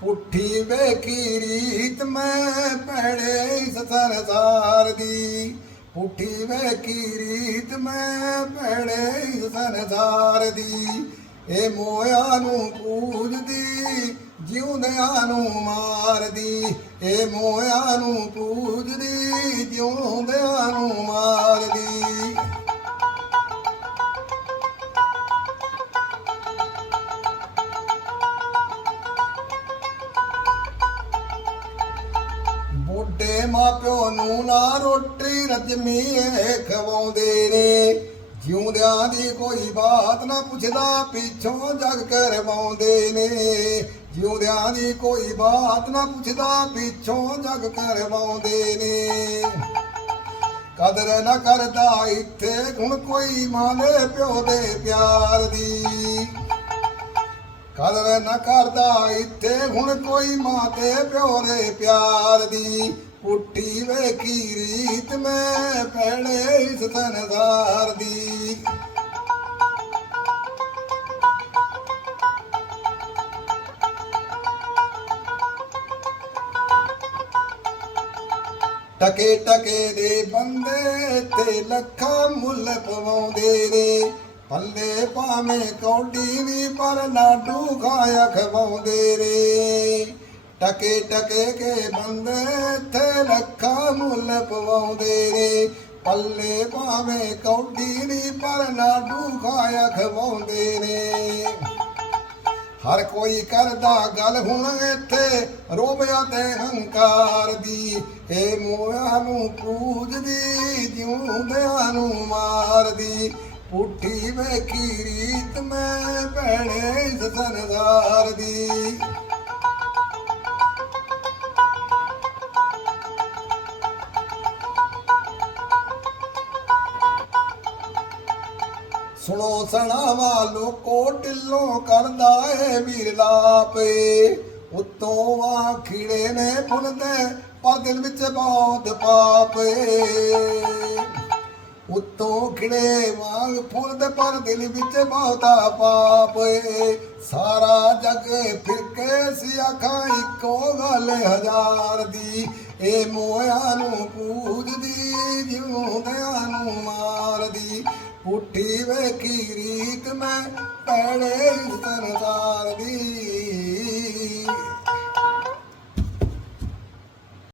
ਪੁੱਠੀ ਵੇਖੀ ਰੀਤ ਮੈਂ ਭੈੜੇ ਸੰਸਾਰ ਦੀ। ਪੁੱਠੀ ਵੇਖੀ ਰੀਤ ਮੈਂ ਭੈੜੇ ਸੰਸਾਰ ਦੀ। ਇਹ ਮੋਇਆ ਨੂੰ ਪੂਜਦੀ, ਜਿਉਂਦਿਆਂ ਨੂੰ ਮਾਰਦੀ। ਇਹ ਮੋਇਆ ਨੂੰ ਪੂਜਦੀ, ਜਿਉਂਦਿਆਂ ਨੂੰ ਮਾਰਦੀ। ਬੁੱਢੇ ਮਾਪਿਓ ਨੂੰ ਨਾ ਰੋਟੀ ਰਜਮੀ ਖਵਾਉਂਦੇ ਨੇ। ਜਿਉਂਦਿਆਂ ਦੀ ਕੋਈ ਬਾਤ ਨਾ ਪੁੱਛਦਾ, ਪਿੱਛੋਂ ਜਗ ਕਰਵਾਉਂਦੇ ਨੇ। ਜਿਉਂਦਿਆਂ ਦੀ ਕੋਈ ਬਾਤ ਨਾ ਪੁੱਛਦਾ, ਪਿੱਛੋਂ ਜਗ ਕਰਵਾਉਂਦੇ ਨੇ। ਕਦਰ ਨਾ ਕਰਦਾ ਇੱਥੇ, ਹੁਣ ਕੋਈ ਮਾਲੇ ਪਿਓ ਦੇ ਪਿਆਰ ਦੀ। ਕਦਰ ਨਾ ਕਰਦਾ ਇੱਥੇ, ਹੁਣ ਕੋਈ ਮਾਂ ਤੇ ਪਿਓ ਦੇ ਪਿਆਰ ਦੀ। ਪੁੱਠੀ ਵੇਖੀ ਰੀਤ ਮੈਂ ਪੈਣੇ ਇਸ ਸੰਸਾਰ ਦੀ। ਟਕੇ ਟਕੇ ਦੇ ਬੰਦੇ ਤੇ ਲੱਖਾਂ ਮੁੱਲ ਪਵਾਉਂਦੇ ਨੇ। ਪੱਲੇ ਭਾਵੇਂ ਕੌਡੀ ਨਹੀਂ ਪਰ ਲਾਡੂ ਖਾਇਆ ਖਵਾਉਂਦੇ ਨੇ। ਟਕੇ ਟਕੇ ਕੇ ਬੰਦੇ ਤੇ ਲੱਖਾਂ ਮੁੱਲ ਪਵਾਉਂਦੇ ਰੇ ਪੱਲੇ ਭਾਵੇਂ ਕੌਡੀ ਨਹੀਂ ਪਰ ਲਾਡੂ ਖਾਇਆ ਖਵਾਉਂਦੇ ਨੇ। ਹਰ ਕੋਈ ਕਰਦਾ ਗੱਲ ਹੁਣ ਇੱਥੇ ਰੋਬਿਆ ਤੇ ਹੰਕਾਰ ਦੀ। ਏ ਮੋਇਆ ਨੂੰ ਪੂਜਦੀ, ਜਿਉਂਦਿਆਂ ਨੂੰ ਮਾਰਦੀ। ਪੁੱਠੀ ਵੇਖੀ ਰੀਤ ਮੈਂ ਭੈਣੇ ਇਸ ਸੰਸਾਰ ਦੀ। ਸੁਣੋ ਸਣਾਵਾ, ਲੋਕੋ ਢਿੱਲੋਂ ਕਰਦਾ ਏ ਵੀਰ ਲਾਪੇ। ਉਤੋਂ ਆ ਖੀੜੇ ਨੇ ਫੁੱਲਦੇ ਪਰ ਦਿਲ ਵਿੱਚ ਬਹੁਤ ਪਾਪ। ਉਤੋਂ ਖਿੜੇ ਵਾਂਗ ਫੁੱਲਦੇ ਪਰ ਦਿਲ ਵਿੱਚ ਬਹੁਤਾ ਪਾਪ ਏ। ਸਾਰਾ ਜਗ ਫਿਰ ਕੇ ਸੀ ਆਖਾਂ ਇੱਕੋ ਗੱਲ ਹਜ਼ਾਰ ਦੀ। ਏ ਮੋਇਆ ਨੂੰ ਪੂਜਦੀ, ਜਿਉਂਦਿਆਂ ਨੂੰ ਮਾਰਦੀ। ਉੱਠੀ ਵੇਖੀ ਰੀਤ ਮੈਂ ਪੈੜੇ ਸੰਸਾਰ